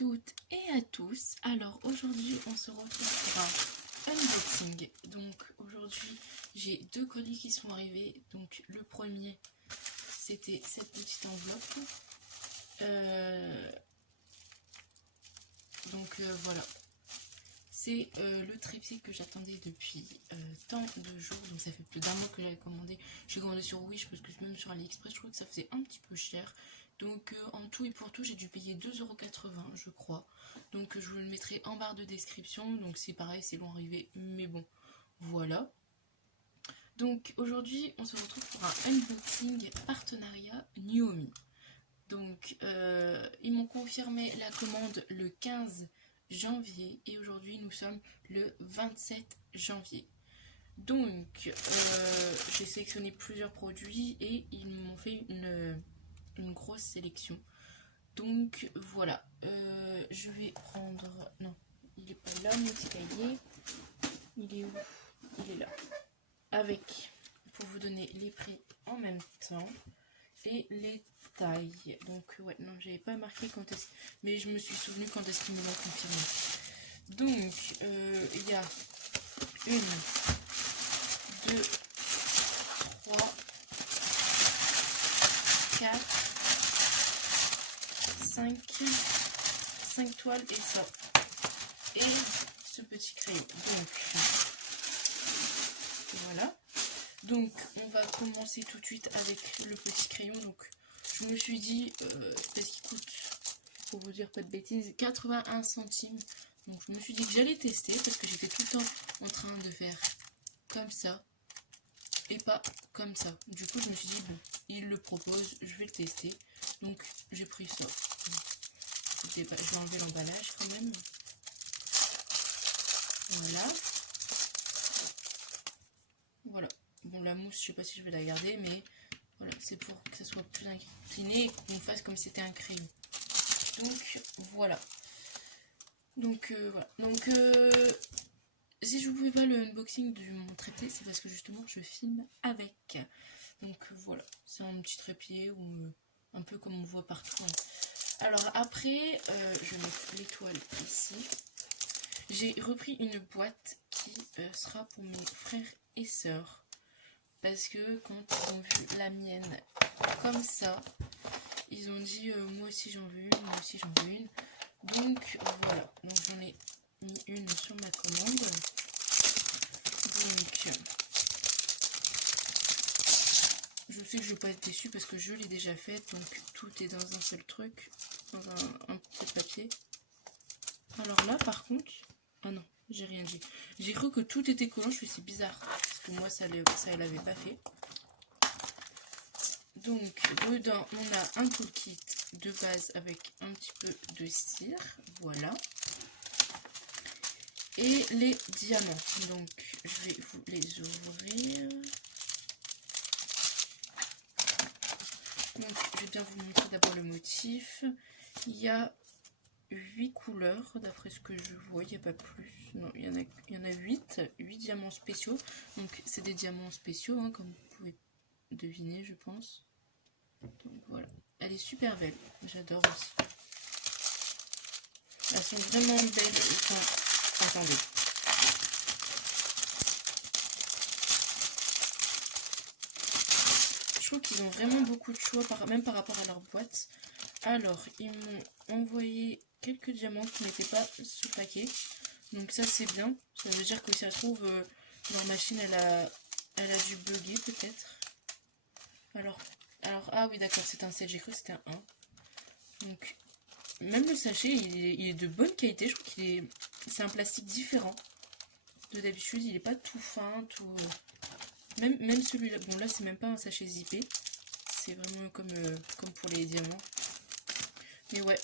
toutes et à tous. Alors aujourd'hui on se retrouve pour un unboxing. Donc aujourd'hui j'ai deux colis qui sont arrivés. Donc le premier c'était cette petite enveloppe. Voilà. C'est le triptyque que j'attendais depuis tant de jours. Donc ça fait plus d'un mois que j'avais commandé. J'ai commandé sur Wish parce que même sur AliExpress je trouve que ça faisait un petit peu cher. Donc en tout et pour tout j'ai dû payer 2,80 € je crois. Donc je vous le mettrai en barre de description. Donc c'est pareil, c'est long arrivé, mais bon, voilà. Donc aujourd'hui on se retrouve pour un unboxing partenariat Nuomi. Donc ils m'ont confirmé la commande le 15 janvier et aujourd'hui nous sommes le 27 janvier. Donc j'ai sélectionné plusieurs produits et ils m'ont fait une grosse sélection. Donc voilà, je vais prendre... Non, il n'est pas là mon petit cahier. Il est où? Il est là. Avec, pour vous donner les prix en même temps et les tailles. Donc ouais, non, j'avais pas marqué quand est-ce, mais je me suis souvenu quand est-ce qu'ils me l'ont confirmé. Donc il y a 1, 2, 3, 4, 5 toiles et ça. Et ce petit crayon. Donc voilà. Donc on va commencer tout de suite avec le petit crayon. Donc je me suis dit, parce qu'il coûte, pour vous dire pas de bêtises, 81 centimes. Donc je me suis dit que j'allais tester parce que j'étais tout le temps en train de faire comme ça et pas comme ça. Du coup je me suis dit, bon, il le propose, je vais le tester. Donc j'ai pris ça. Je vais enlever l'emballage quand même. Voilà. Voilà. Bon, la mousse, je sais pas si je vais la garder, mais voilà, c'est pour que ça soit plus incliné et qu'on fasse comme si c'était un crayon. Donc voilà. Donc voilà. Donc si je ne pouvais pas le unboxing de mon trépied, c'est parce que justement je filme avec. Donc voilà, c'est un petit trépied ou un peu comme on voit partout. Alors après, je vais mettre l'étoile ici. J'ai repris une boîte qui sera pour mes frères et sœurs. Parce que quand ils ont vu la mienne comme ça, ils ont dit moi aussi j'en veux une, moi aussi j'en veux une. Donc voilà, donc j'en ai mis une sur ma commande. Donc je sais que je vais pas être déçue parce que je l'ai déjà faite. Donc tout est dans un seul truc, dans un petit papier. Alors là par contre, ah non, j'ai rien dit. J'ai cru que tout était collant, je suis c'est bizarre. Parce que moi ça l'avait pas fait. Donc dedans on a un toolkit de base avec un petit peu de cire, voilà. Et les diamants, donc je vais vous les ouvrir. Donc je vais bien vous montrer d'abord le motif. Il y a 8 couleurs d'après ce que je vois, il n'y a pas plus. Non, il y en a 8 diamants spéciaux. Donc c'est des diamants spéciaux, hein, comme vous pouvez deviner je pense. Donc voilà, elle est super belle, j'adore aussi. Elles sont vraiment belles. Enfin, attendez. Je trouve qu'ils ont vraiment beaucoup de choix, même par rapport à leur boîte. Alors, ils m'ont envoyé quelques diamants qui n'étaient pas sous paquet. Donc ça c'est bien. Ça veut dire que si ça se trouve, leur machine elle a dû bugger peut-être. Alors, ah oui d'accord, c'est un 7, j'ai cru que c'était un 1. Donc, même le sachet, il est de bonne qualité. Je trouve c'est un plastique différent de d'habitude. Il n'est pas tout fin, tout... Même celui-là, bon là c'est même pas un sachet zippé. C'est vraiment comme pour les diamants. Mais ouais,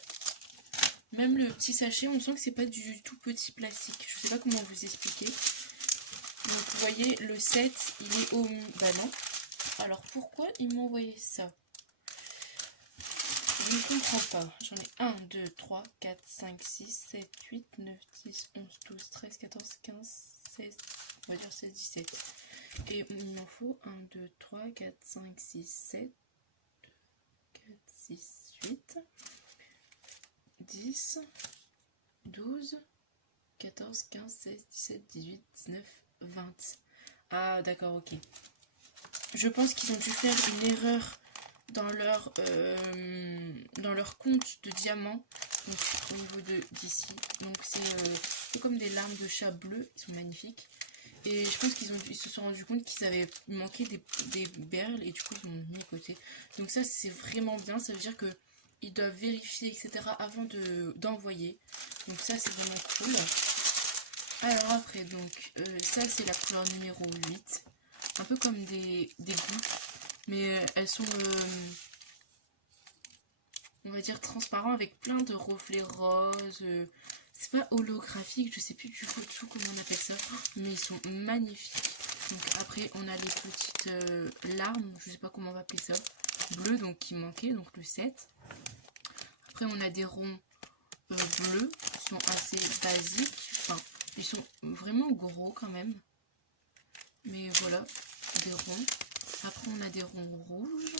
même le petit sachet, on sent que c'est pas du tout petit plastique. Je sais pas comment vous expliquer. Donc vous voyez, le 7, il est au... Bah non. Alors pourquoi ils m'ont envoyé ça? Je ne comprends pas. J'en ai 1, 2, 3, 4, 5, 6, 7, 8, 9, 10, 11, 12, 13, 14, 15, 16, on va dire 16, 17. Et il m'en faut 1, 2, 3, 4, 5, 6, 7, 4, 6, 8, 10, 12, 14, 15, 16, 17, 18, 19, 20. Ah d'accord, ok. Je pense qu'ils ont dû faire une erreur dans leur compte de diamants. Donc au niveau d'ici. Donc c'est comme des larmes de chat bleu. Ils sont magnifiques. Et je pense ils se sont rendus compte qu'ils avaient manqué des perles. Et du coup ils ont mis à côté. Donc ça c'est vraiment bien. Ça veut dire que ils doivent vérifier, etc. avant d'envoyer. Donc ça c'est vraiment cool. Alors après, donc ça c'est la couleur numéro 8. Un peu comme des gouttes. Mais elles sont, on va dire, transparents avec plein de reflets roses. C'est pas holographique, je sais plus du tout comment on appelle ça. Mais ils sont magnifiques. Donc après, on a les petites larmes, je sais pas comment on va appeler ça. Bleues, donc qui manquaient, donc le 7. Après, on a des ronds bleus qui sont assez basiques. Enfin, ils sont vraiment gros quand même. Mais voilà, des ronds. Après, on a des ronds rouges.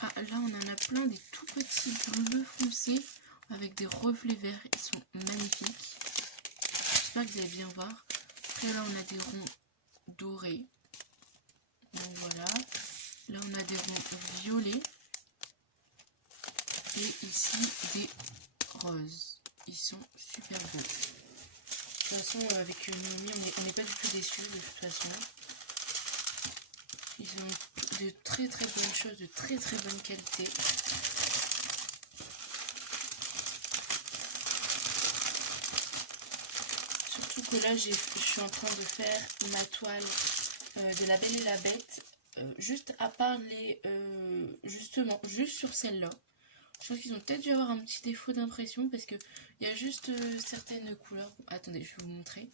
Ah, là, on en a plein, des tout petits bleus foncés avec des reflets verts. Ils sont magnifiques. J'espère que vous allez bien voir. Après, là, on a des ronds dorés. Donc, voilà. Là, on a des ronds violets. Et ici, des roses. Ils sont super beaux. De toute façon, avec Noémie, on n'est pas du tout déçus, de toute façon. Ils ont de très très bonnes choses, de très très bonne qualité. Surtout que là, je suis en train de faire ma toile de La Belle et la Bête. Juste à part les... justement, juste sur celle-là. Je pense qu'ils ont peut-être dû avoir un petit défaut d'impression parce qu'il y a juste certaines couleurs. Attendez, je vais vous montrer.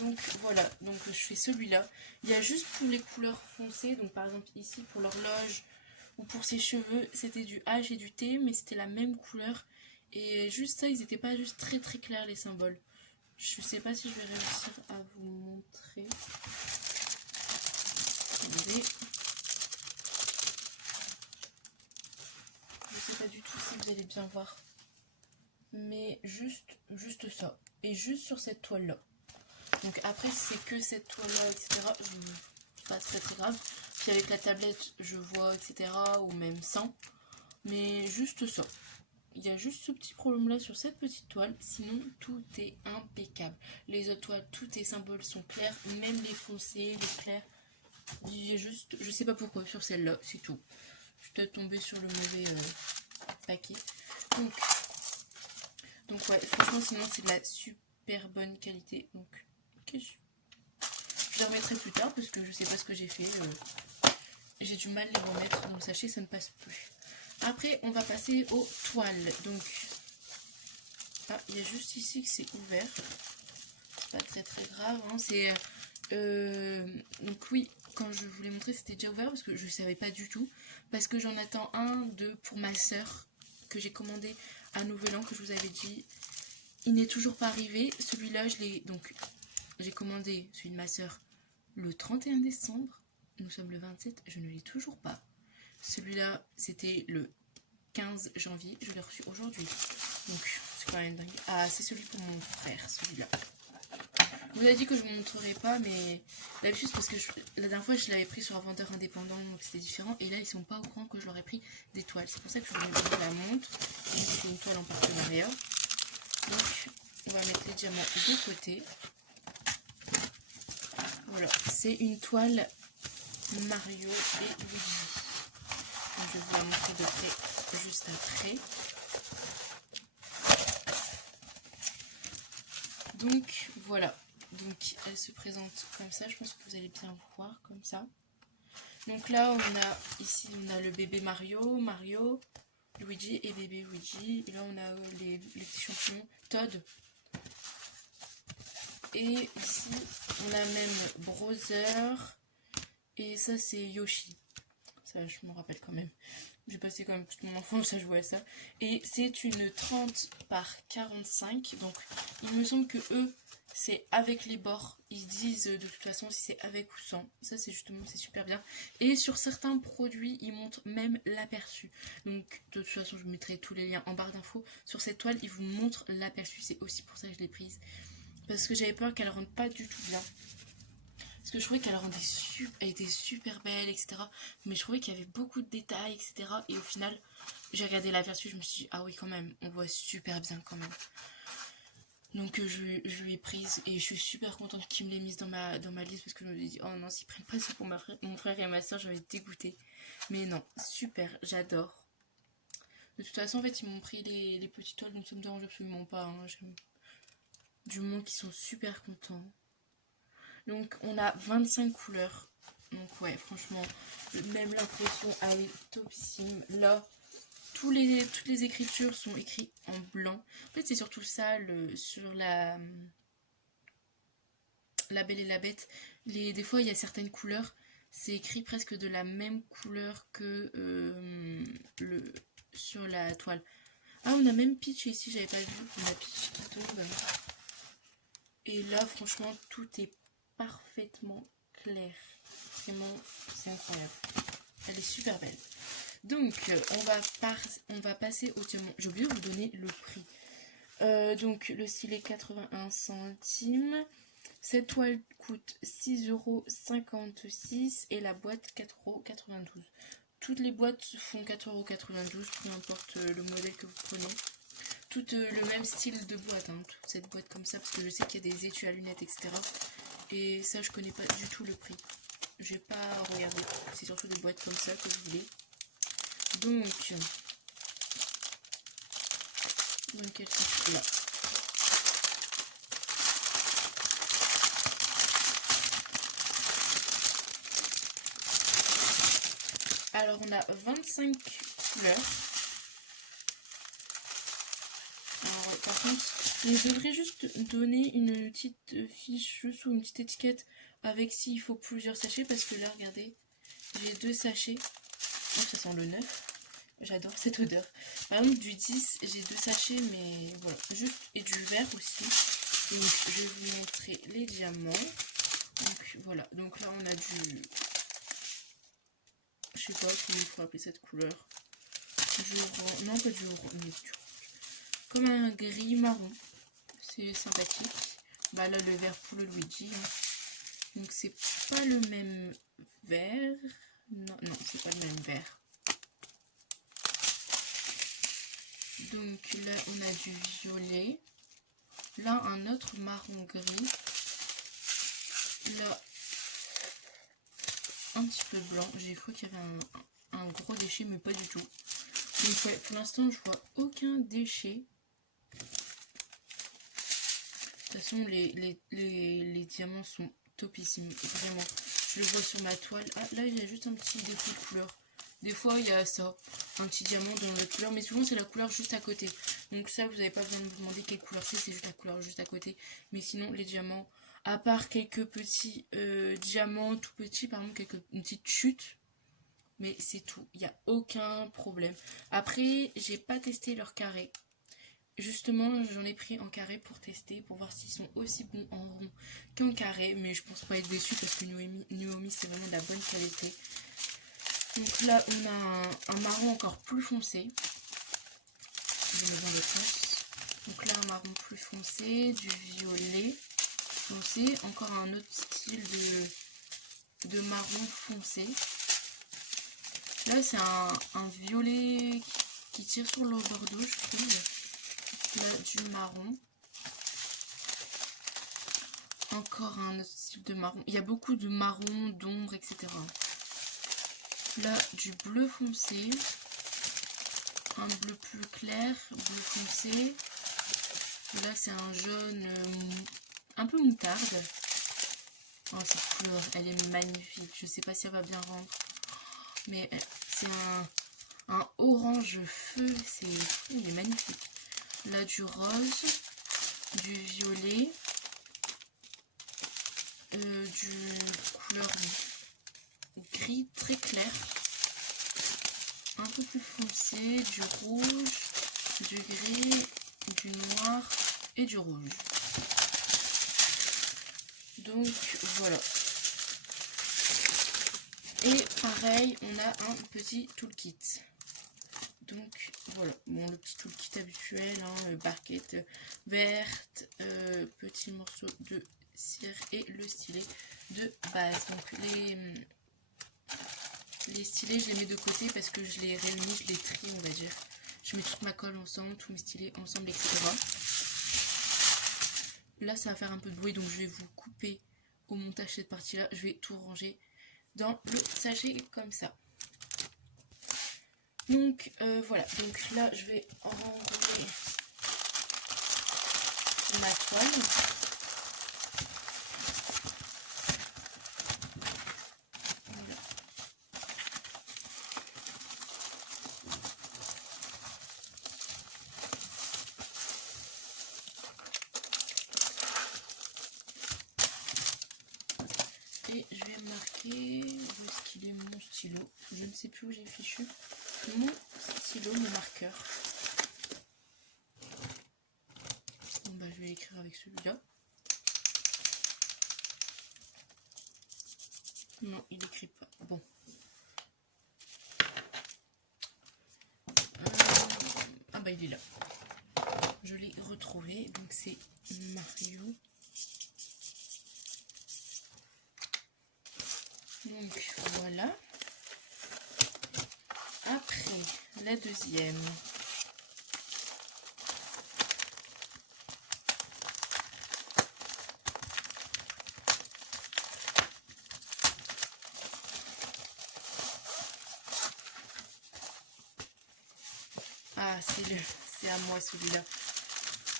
Donc voilà, donc je fais celui-là. Il y a juste pour les couleurs foncées, donc par exemple ici pour l'horloge ou pour ses cheveux, c'était du H et du T, mais c'était la même couleur. Et juste ça, ils n'étaient pas juste très très clairs les symboles. Je sais pas si je vais réussir à vous montrer. Attendez. Je sais pas du tout si vous allez bien voir. Mais juste ça. Et juste sur cette toile-là. Donc après, si c'est que cette toile-là, etc., c'est pas très très grave. Puis avec la tablette, je vois, etc., ou même sans. Mais juste ça. Il y a juste ce petit problème-là sur cette petite toile. Sinon, tout est impeccable. Les autres toiles, tous les symboles sont clairs. Même les foncés, les clairs. J'ai juste, je sais pas pourquoi, sur celle-là, c'est tout. Je suis peut-être tombée sur le mauvais paquet. Donc ouais, franchement, sinon c'est de la super bonne qualité. Donc, ok, je les remettrai plus tard parce que je sais pas ce que j'ai fait. J'ai du mal à les remettre, donc sachez, ça ne passe plus. Après, on va passer aux toiles. Donc, ah, il y a juste ici que c'est ouvert. C'est pas très très grave. Hein. C'est donc oui, quand je vous l'ai montré, c'était déjà ouvert parce que je ne savais pas du tout. Parce que j'en attends un, deux pour ma soeur que j'ai commandé à Nouvel An, que je vous avais dit. Il n'est toujours pas arrivé. Celui-là, j'ai commandé celui de ma soeur le 31 décembre. Nous sommes le 27, je ne l'ai toujours pas. Celui-là, c'était le 15 janvier. Je l'ai reçu aujourd'hui. Donc, c'est quand même dingue. Ah, c'est celui pour mon frère, celui-là. Je vous ai dit que je ne vous montrerai pas, mais d'habitude, parce que la dernière fois, je l'avais pris sur un vendeur indépendant, donc c'était différent. Et là, ils sont pas au courant que je leur ai pris des toiles. C'est pour ça que je vous la montre. C'est une toile en partenariat. Donc, on va mettre les diamants de côté. Voilà, c'est une toile Mario et Luigi. Donc, je vais vous la montrer de près juste après. Donc, voilà. Donc, elle se présente comme ça. Je pense que vous allez bien voir comme ça. Donc là, ici, on a le bébé Mario, Luigi et bébé Luigi. Et là, on a les petits champignons, Todd. Et ici, on a même Brother. Et ça, c'est Yoshi. Ça, je me rappelle quand même. J'ai passé quand même toute mon enfance à jouer à ça. Et c'est une 30 par 45. Donc, il me semble que eux, c'est avec les bords. Ils disent de toute façon si c'est avec ou sans. Ça c'est justement, c'est super bien. Et sur certains produits, ils montrent même l'aperçu. Donc de toute façon, je vous mettrai tous les liens en barre d'infos. Sur cette toile, ils vous montrent l'aperçu. C'est aussi pour ça que je l'ai prise. Parce que j'avais peur qu'elle rentre pas du tout bien. Parce que je trouvais qu'elle rendait elle était super belle, etc. Mais je trouvais qu'il y avait beaucoup de détails, etc. Et au final, j'ai regardé l'aperçu, je me suis dit, ah oui quand même, on voit super bien quand même. Donc je lui ai prise et je suis super contente qu'ils me l'aient mise dans ma liste parce que je me suis dit, oh non, s'ils prennent pas ça pour mon frère et ma soeur, j'avais dégoûté. Mais non, super, j'adore. De toute façon, en fait, ils m'ont pris les petites toiles, donc ça me dérange absolument pas. Hein. J'aime du monde qui sont super contents. Donc on a 25 couleurs. Donc ouais, franchement, même l'impression, elle est topissime. Là, toutes les écritures sont écrites en blanc. En fait, c'est surtout ça sur la Belle et la Bête. Des fois, il y a certaines couleurs, c'est écrit presque de la même couleur que sur la toile. Ah, on a même Peach ici, j'avais pas vu. On a Peach qui tombe. Et là, franchement, tout est parfaitement clair. Vraiment, c'est incroyable. Elle est super belle. Donc, on va passer au diamant. J'ai oublié de vous donner le prix. Donc, le stylet 81 centimes. Cette toile coûte 6,56 € et la boîte 4,92 €. Toutes les boîtes font 4,92 €, peu importe le modèle que vous prenez. Toutes le même style de boîte, hein, toute cette boîte comme ça, parce que je sais qu'il y a des étuis à lunettes, etc. Et ça, je connais pas du tout le prix. Je vais pas regarder. C'est surtout des boîtes comme ça que je voulais. Donc, quel là. Alors, on a 25 couleurs. Alors, par contre, je devrais juste donner une petite fiche juste ou une petite étiquette avec s'il faut plusieurs sachets. Parce que là, regardez, j'ai 2 sachets. Oh, ça sent le 9. J'adore cette odeur. Par exemple, du 10, j'ai 2 sachets, mais voilà. Juste, et du vert aussi. Donc, je vais vous montrer les diamants. Donc, voilà. Donc là, on a du... Je sais pas comment il faut appeler cette couleur. Du orange. Non, pas du orange, mais du... comme un gris marron. C'est sympathique. Bah là, le vert pour le Luigi. Hein. Donc, c'est pas le même vert. Non, non, c'est pas le même vert. Donc là, on a du violet. Là, un autre marron gris. Là, un petit peu blanc. J'ai cru qu'il y avait un gros déchet, mais pas du tout. Donc ouais, pour l'instant, je vois aucun déchet. De toute façon, les diamants sont topissimes. Vraiment. Je le vois sur ma toile. Ah, là, il y a juste un petit défaut de couleur. Des fois, il y a ça. Un petit diamant dans la couleur. Mais souvent, c'est la couleur juste à côté. Donc ça, vous n'avez pas besoin de vous demander quelle couleur c'est. C'est juste la couleur juste à côté. Mais sinon, les diamants, à part quelques petits diamants tout petits, par exemple, une petite chute. Mais c'est tout. Il n'y a aucun problème. Après, j'ai pas testé leur carré. Justement, j'en ai pris en carré pour tester, pour voir s'ils sont aussi bons en rond qu'en carré. Mais je pense pas être déçue parce que Nuomi c'est vraiment de la bonne qualité. Donc là, on a un marron encore plus foncé. Je vais dans le sens. Donc là, un marron plus foncé, du violet foncé. Encore un autre style de marron foncé. Là, c'est un violet qui tire sur le bordeaux, je trouve. Là, du marron. Encore un autre style de marron. Il y a beaucoup de marron, d'ombre, etc. Là, du bleu foncé. Un bleu plus clair, bleu foncé. Là, c'est un jaune un peu moutarde. Oh, cette couleur, elle est magnifique. Je sais pas si elle va bien rendre. Mais c'est un orange feu. Il est magnifique. Là, du rose, du violet, du couleur gris très clair, un peu plus foncé, du rouge, du gris, du noir et du rouge. Donc voilà. Et pareil, on a un petit toolkit. Donc voilà, bon, le petit toolkit habituel, hein, barquette verte, petit morceau de cire et le stylet de base. Donc les stylets, je les mets de côté parce que je les réunis, je les trie, on va dire. Je mets toute ma colle ensemble, tous mes stylets ensemble, etc. Là, ça va faire un peu de bruit, donc je vais vous couper au montage cette partie-là. Je vais tout ranger dans le sachet comme ça. Donc voilà, donc là je vais enrouler ma toile. Voilà. Et je vais marquer, où est-ce qu'il est mon stylo? Je ne sais plus où j'ai fichu mon stylo, mon marqueur. Bon bah je vais l'écrire avec celui-là. Non, il n'écrit pas. Bon. Ah bah il est là. Je l'ai retrouvé. Donc c'est Mario. Donc voilà. Après, la deuxième. Ah, c'est à moi celui-là.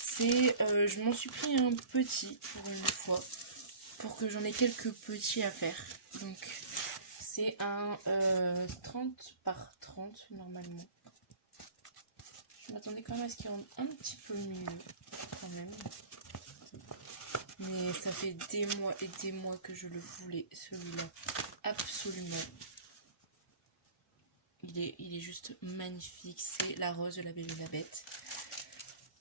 C'est, je m'en suis pris un petit pour une fois, pour que j'en ai quelques petits à faire. Donc, c'est un 30 par 30 normalement. Je m'attendais quand même à ce qu'il rende un petit peu mieux, quand même. Mais ça fait des mois et des mois que je le voulais, celui-là. Absolument. Il est juste magnifique. C'est la rose de La Belle et la Bête.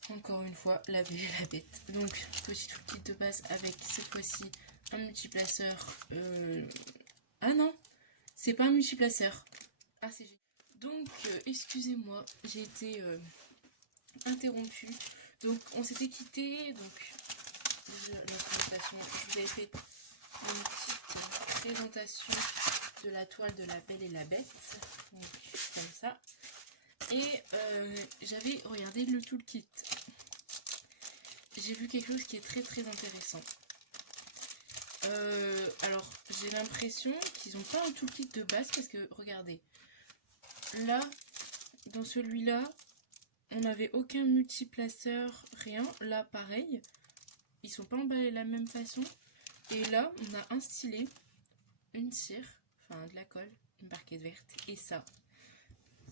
Encore une fois, La Belle et la Bête. Donc, petit toolkit de base avec cette fois-ci un multiplaceur. Ah non, c'est pas un multiplaceur. Ah, c'est génial. Donc, excusez-moi, j'ai été interrompue. Donc, on s'était quitté. Donc, la présentation, je vous avais fait une petite présentation de la toile de La Belle et la Bête. Donc, comme ça. Et j'avais regardé le toolkit. J'ai vu quelque chose qui est très très intéressant. Alors, j'ai l'impression qu'ils n'ont pas un toolkit de base parce que, regardez, là, dans celui-là, on n'avait aucun multiplaceur, rien. Là, pareil, ils sont pas emballés de la même façon. Et là, on a un stylet, une cire, enfin de la colle, une barquette verte, et ça.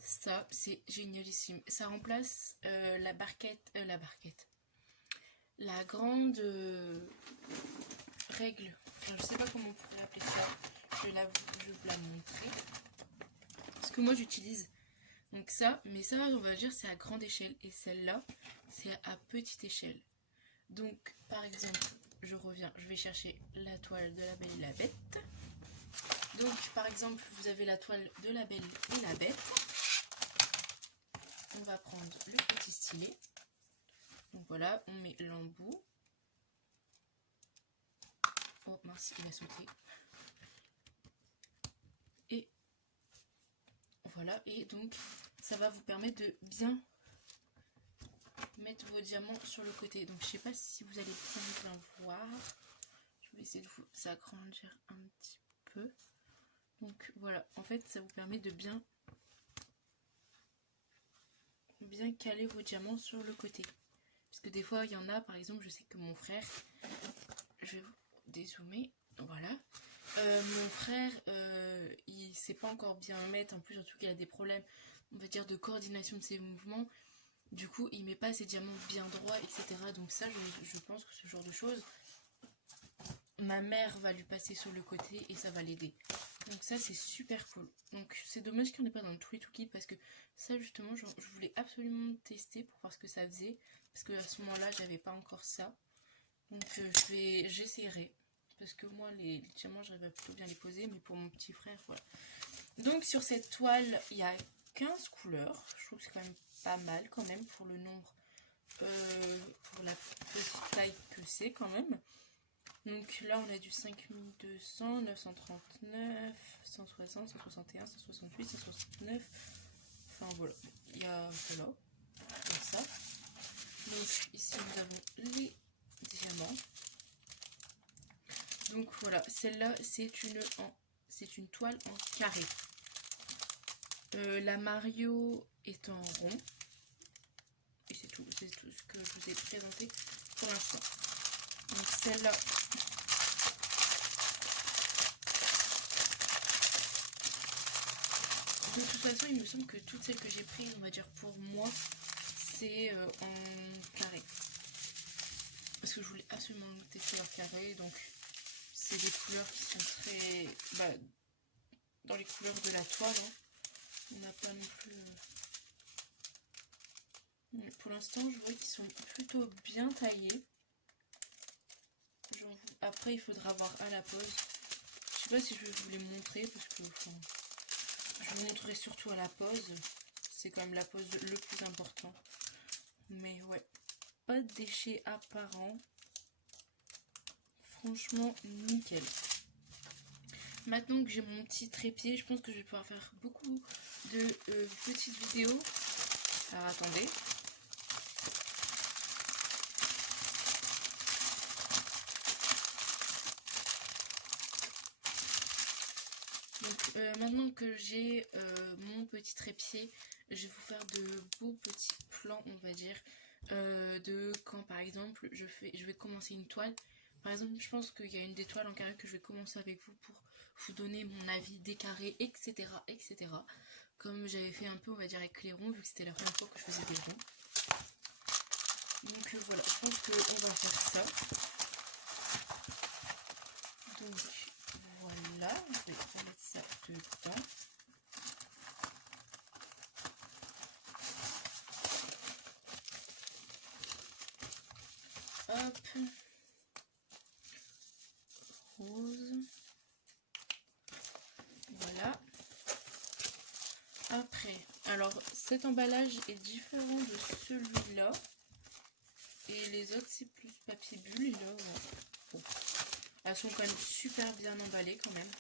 Ça, c'est génialissime. Ça remplace la barquette, la grande règle. Enfin, je sais pas comment on pourrait appeler ça. Je vais vous la montrer. Ce que moi j'utilise. Donc ça, mais ça, on va dire, c'est à grande échelle. Et celle-là, c'est à petite échelle. Donc, par exemple, je reviens, je vais chercher la toile de La Belle et la Bête. Donc, par exemple, vous avez la toile de La Belle et la Bête. On va prendre le petit stylet. Donc voilà, on met l'embout. Oh mince, il a sauté. Et voilà, et donc ça va vous permettre de bien mettre vos diamants sur le côté. Donc je sais pas si vous allez bien voir. Je vais essayer de vous agrandir un petit peu. Donc voilà, en fait ça vous permet de bien caler vos diamants sur le côté. Parce que des fois il y en a, par exemple, je sais que mon frère, je vais vous dézoomer, voilà. Mon frère, il sait pas encore bien mettre, en plus surtout qu'il a des problèmes, on va dire, de coordination de ses mouvements. Du coup, il met pas ses diamants bien droits, etc. Donc ça, je pense que ce genre de choses, ma mère va lui passer sur le côté et ça va l'aider. Donc ça, c'est super cool. Donc c'est dommage qu'il n'y en ait pas dans tous les toolkits parce que ça, justement, je voulais absolument tester pour voir ce que ça faisait. Parce que à ce moment-là, j'avais pas encore ça. Donc j'essaierai. parce que moi les diamants j'arrive à plutôt bien les poser, mais pour mon petit frère voilà. Donc sur cette toile il y a 15 couleurs, je trouve que c'est quand même pas mal quand même pour le nombre, pour la petite taille que c'est quand même. Donc là on a du 5200, 939, 160, 161, 168, 169, enfin voilà, il y a voilà, comme ça. Donc ici nous avons les diamants. Donc voilà, celle-là c'est une toile en carré. La Mario est en rond. Et c'est tout ce que je vous ai présenté pour l'instant. Donc celle-là, de toute façon il me semble que toutes celles que j'ai prises, on va dire pour moi, c'est en carré. Parce que je voulais absolument tester leur carré, donc c'est des couleurs qui sont très... dans les couleurs de la toile, hein. On n'a pas non plus... Pour l'instant, je vois qu'ils sont plutôt bien taillés. Après, il faudra voir à la pose. Je sais pas si je vais vous les montrer, parce que enfin, je vous montrerai surtout à la pose. C'est quand même la pose le plus important. Mais ouais, pas de déchets apparents. Franchement, nickel. Maintenant que j'ai mon petit trépied, je pense que je vais pouvoir faire beaucoup de petites vidéos. Alors attendez. Donc maintenant que j'ai mon petit trépied, je vais vous faire de beaux petits plans, on va dire, de quand par exemple je vais commencer une toile. Par exemple, je pense qu'il y a une des toiles en carré que je vais commencer avec vous pour vous donner mon avis des carrés, etc. etc. Comme j'avais fait un peu, on va dire, avec les ronds, vu que c'était la première fois que je faisais des ronds. Donc voilà, je pense qu'on va faire ça. Donc voilà, je vais remettre ça dedans. Hop. Rose. Voilà. Après, alors cet emballage est différent de celui-là. Et les autres c'est plus papier bulle. Et là, bon. Elles sont quand même super bien emballées quand même.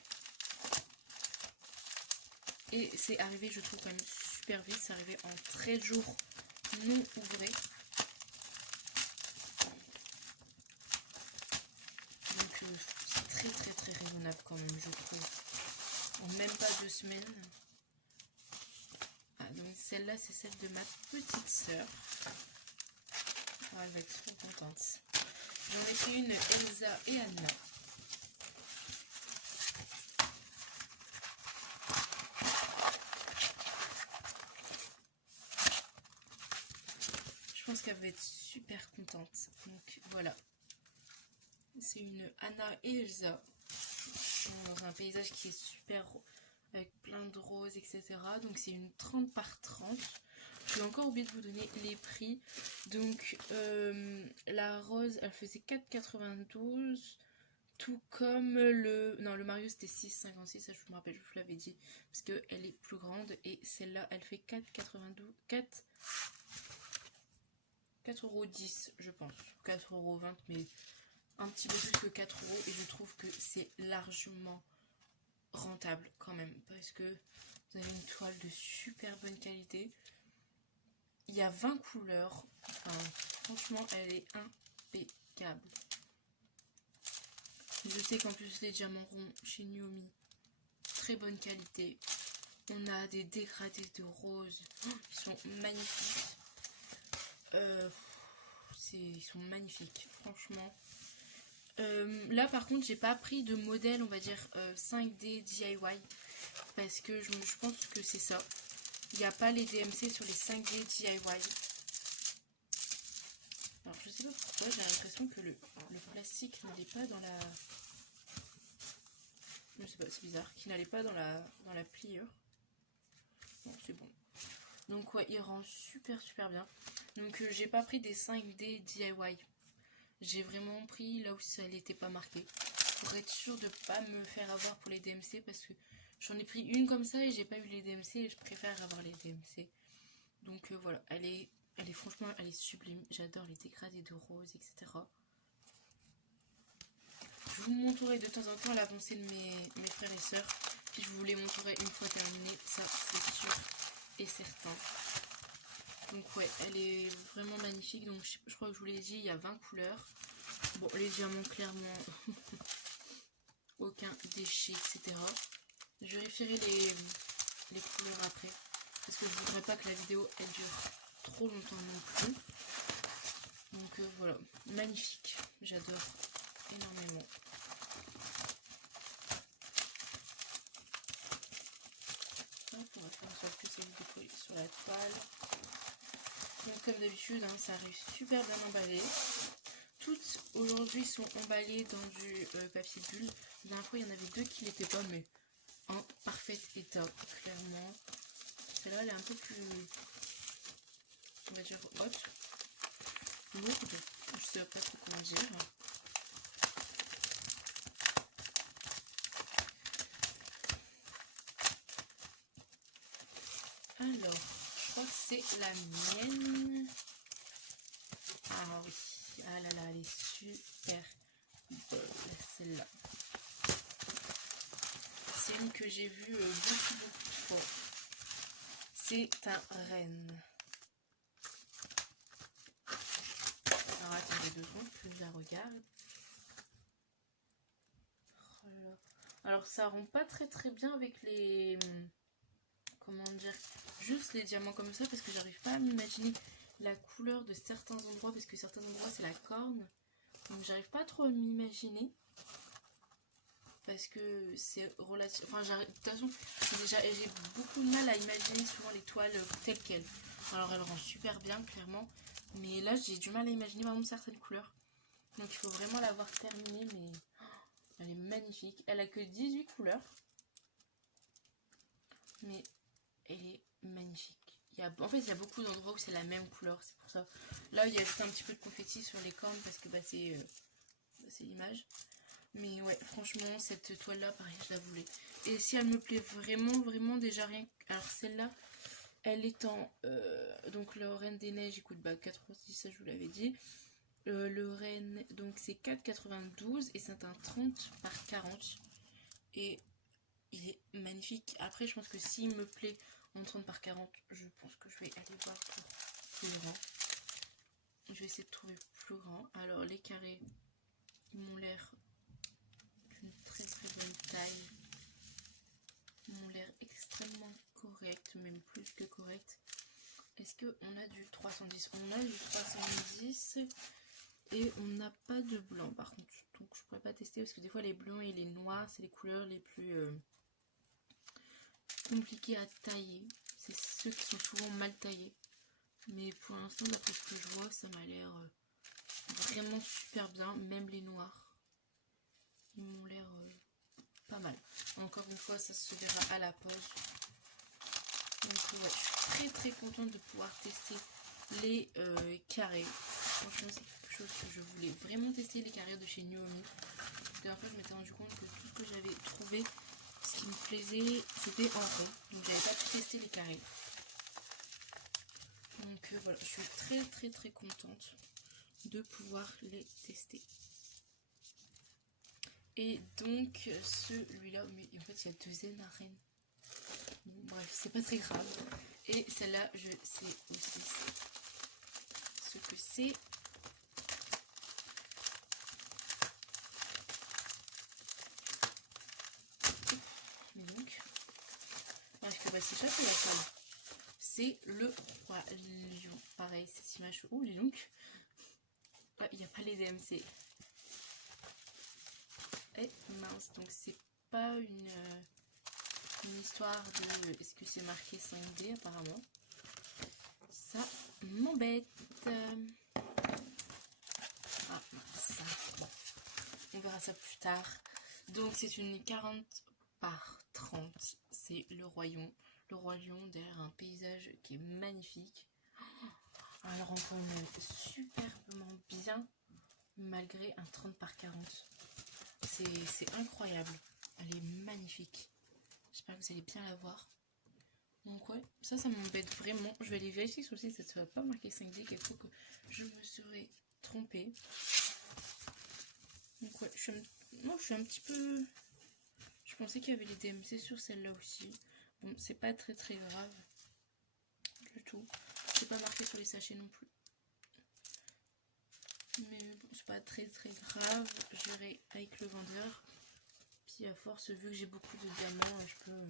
Et c'est arrivé, je trouve, quand même super vite. C'est arrivé en 13 jours non ouvrés. Donc c'est très raisonnable quand même, je trouve. En même pas 2 semaines. Ah, donc celle-là, c'est celle de ma petite sœur. Ah, elle va être trop contente. J'en ai fait une Elsa et Anna. Je pense qu'elle va être super contente. Donc voilà. C'est une Anna et Elsa. Dans un paysage qui est super avec plein de roses, etc. Donc c'est une 30 par 30. J'ai encore oublié de vous donner les prix. Donc la rose, elle faisait 4,92. Tout comme le Mario c'était 6,56, ça je me rappelle, je vous l'avais dit, parce qu'elle est plus grande. Et celle-là, elle fait 4,92, 4,10 je pense, 4,20 mais un petit peu plus que 4 €. Et je trouve que c'est largement rentable quand même, parce que vous avez une toile de super bonne qualité. Il y a 20 couleurs, enfin, franchement elle est impeccable. Je sais qu'en plus les diamants ronds chez Nuomi, très bonne qualité. On a des dégradés de rose, ils sont magnifiques. Ils sont magnifiques, franchement. Là par contre j'ai pas pris de modèle, on va dire 5D DIY, parce que je pense que c'est ça. Il n'y a pas les DMC sur les 5D DIY. Alors je sais pas pourquoi, j'ai l'impression que le plastique n'allait pas dans la... Je sais pas, c'est bizarre, qu'il n'allait pas dans la pliure. Bon, c'est bon. Donc ouais, il rend super bien. Donc j'ai pas pris des 5D DIY. J'ai vraiment pris là où ça n'était pas marqué. pour être sûre de pas me faire avoir pour les DMC, parce que j'en ai pris une comme ça et j'ai pas eu les DMC et je préfère avoir les DMC. Donc voilà, elle est franchement, elle est sublime. J'adore les dégradés de rose, etc. Je vous montrerai de temps en temps l'avancée de mes frères et sœurs. Puis je vous les montrerai une fois terminée, ça c'est sûr et certain. Donc ouais, elle est vraiment magnifique. Donc je crois que je vous l'ai dit, il y a 20 couleurs. Bon, les diamants clairement, aucun déchet, etc. Je vérifierai les couleurs après. Parce que je ne voudrais pas que la vidéo elle dure trop longtemps non plus. Donc voilà, magnifique. J'adore énormément. Hop, on va faire en sorte que c'est décollé sur la toile. Donc comme d'habitude, hein, ça arrive super bien emballé. Toutes aujourd'hui sont emballées dans du papier bulle. La dernière fois il y en avait deux qui n'étaient pas, mais en parfait état, clairement. Celle-là elle est un peu plus, on va dire, haute, lourde, je sais pas trop comment dire. Alors, je crois que c'est la mienne. Ah oui, ah là là, elle est super belle, celle-là. C'est une que j'ai vue beaucoup de fois. C'est un renne. Alors attendez 2 secondes que je la regarde. Alors ça rend pas très bien avec les... Comment dire, juste les diamants comme ça, parce que j'arrive pas à m'imaginer la couleur de certains endroits, parce que certains endroits c'est la corne, donc j'arrive pas trop à m'imaginer, parce que c'est relatif, enfin de toute façon déjà j'ai beaucoup de mal à imaginer souvent les toiles telles quelles. Alors elle rend super bien clairement, mais là j'ai du mal à imaginer par exemple certaines couleurs, donc il faut vraiment l'avoir terminée, mais elle est magnifique. Elle a que 18 couleurs, mais elle est magnifique. En fait, il y a beaucoup d'endroits où c'est la même couleur, c'est pour ça. Là, il y a juste un petit peu de confetti sur les cornes parce que c'est l'image. Mais ouais, franchement, cette toile-là, pareil, je la voulais. Et si elle me plaît vraiment, déjà rien. Alors celle-là, elle est en... donc le Reine des Neiges, il coûte 4,10 €, ça je vous l'avais dit. Le Reine, donc c'est 4,92 et c'est un 30 par 40. Et il est magnifique. Après, je pense que s'il me plaît en 30 par 40, je pense que je vais aller voir pour plus grand. Je vais essayer de trouver plus grand. Alors, les carrés, ils m'ont l'air d'une très bonne taille. Ils m'ont l'air extrêmement correct, même plus que correct. Est-ce qu'on a du 310? On a du 310 et on n'a pas de blanc par contre. Donc, je pourrais pas tester parce que des fois, les blancs et les noirs, c'est les couleurs les plus... compliqué à tailler, c'est ceux qui sont souvent mal taillés, mais pour l'instant d'après ce que je vois ça m'a l'air vraiment super bien. Même les noirs ils m'ont l'air pas mal. Encore une fois ça se verra à la pause. Donc ouais, je suis très contente de pouvoir tester les carrés. Franchement c'est quelque chose que je voulais vraiment tester, les carrés de chez Nuomi. La dernière fois je m'étais rendu compte que tout ce que j'avais trouvé, ce qui me plaisait, c'était en rond. Donc j'avais pas pu tester les carrés. Donc voilà, je suis très contente de pouvoir les tester. Et donc celui-là, mais en fait il y a 2 N à Rennes. Bon, bref, c'est pas très grave. Et celle-là, je sais aussi ce que c'est. Donc, parce que c'est ça que la toile. C'est le roi lion. Pareil, cette image. Oh, dis donc. Ah, il n'y a pas les DMC. Et mince, donc c'est pas une histoire de... Est-ce que c'est marqué 5D apparemment? Ça m'embête. Ah mince. Bon, on verra ça plus tard. Donc c'est une 40 par 30. C'est le roi lion derrière un paysage qui est magnifique. Alors encore une superbement bien malgré un 30 par 40. C'est incroyable. Elle est magnifique. J'espère que vous allez bien la voir. Donc ouais, ça m'embête vraiment. Je vais aller vérifier sur le site, ça ne va pas marquer 5D, quelque fois que je me serais trompée. Donc ouais, moi je suis un petit peu... Je pensais qu'il y avait les DMC sur celle-là aussi. Bon, c'est pas très grave du tout. C'est pas marqué sur les sachets non plus. Mais bon, c'est pas très grave. Je verrai avec le vendeur. Puis à force, vu que j'ai beaucoup de diamants, je peux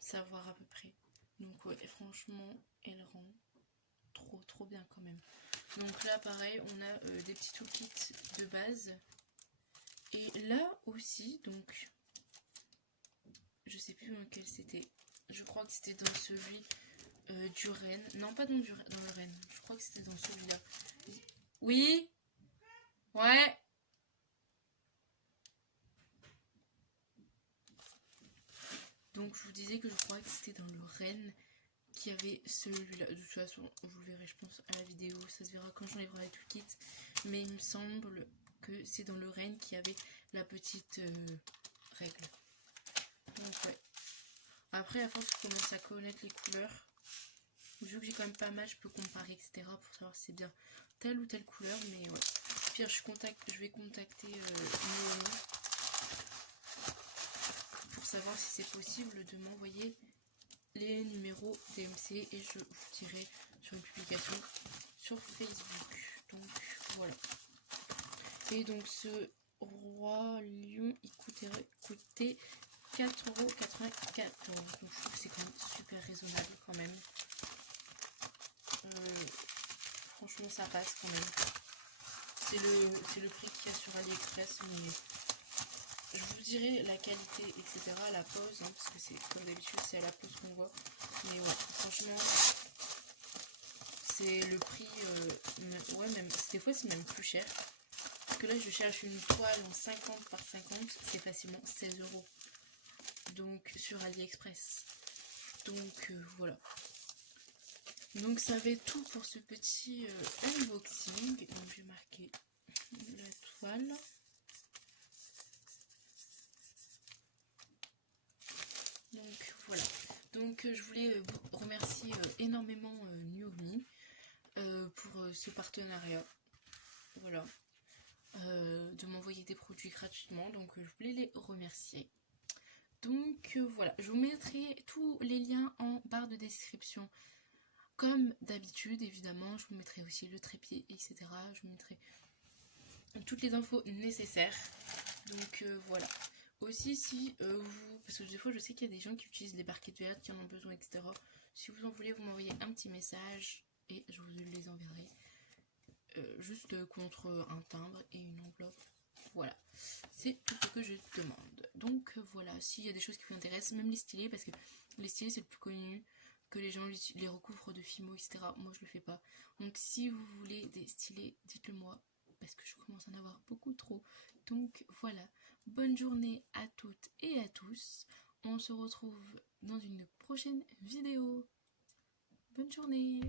savoir à peu près. Donc ouais, franchement, elle rend trop bien quand même. Donc là, pareil, on a des petits toolkits de base. Et là aussi, donc, je sais plus dans lequel c'était. Je crois que c'était dans celui du Rennes. Non, pas dans le Rennes. Je crois que c'était dans celui-là. Oui. Ouais. Donc je vous disais que je crois que c'était dans le Rennes qui avait celui-là. De toute façon, vous le verrez, je pense, à la vidéo. Ça se verra quand j'enlèverai tout le kit. Mais il me semble que c'est dans le Rennes qui avait la petite règle. Donc ouais. Après, à force, je commence à connaître les couleurs. Vu que j'ai quand même pas mal, je peux comparer, etc. pour savoir si c'est bien telle ou telle couleur. Mais ouais. Pire, je vais contacter Noémie pour savoir si c'est possible de m'envoyer les numéros DMC et je vous dirai sur une publication sur Facebook. Donc voilà. Et donc ce roi lion il coûtait 4,84€. Donc je trouve que c'est quand même super raisonnable quand même. Franchement ça passe quand même. C'est le prix qu'il y a sur AliExpress, mais je vous dirai la qualité, etc. à la pause, hein, parce que c'est comme d'habitude, c'est à la pause qu'on voit. Mais ouais, franchement, c'est le prix, ouais, même des fois c'est même plus cher. Parce que là, je cherche une toile en 50 par 50, c'est facilement 16€. Donc sur AliExpress. Donc voilà. Donc ça va être tout pour ce petit unboxing. Donc j'ai marqué la toile. Donc voilà. Donc je voulais remercier énormément Noémie pour ce partenariat. Voilà. De m'envoyer des produits gratuitement. Donc je voulais les remercier. Donc voilà. Je vous mettrai tous les liens en barre de description. Comme d'habitude, évidemment, je vous mettrai aussi le trépied, etc. Je vous mettrai toutes les infos nécessaires. Donc voilà. Aussi, si vous... Parce que des fois, je sais qu'il y a des gens qui utilisent les barquettes vertes, qui en ont besoin, etc. Si vous en voulez, vous m'envoyez un petit message et je vous les enverrai. Juste contre un timbre et une enveloppe. Voilà. C'est tout ce que je demande. Donc voilà. S'il y a des choses qui vous intéressent, même les stylés, parce que les stylés, c'est le plus connu. Que les gens les recouvrent de fimo, etc. Moi, je le fais pas. Donc, si vous voulez des stylés, dites-le moi. Parce que je commence à en avoir beaucoup trop. Donc, voilà. Bonne journée à toutes et à tous. On se retrouve dans une prochaine vidéo. Bonne journée.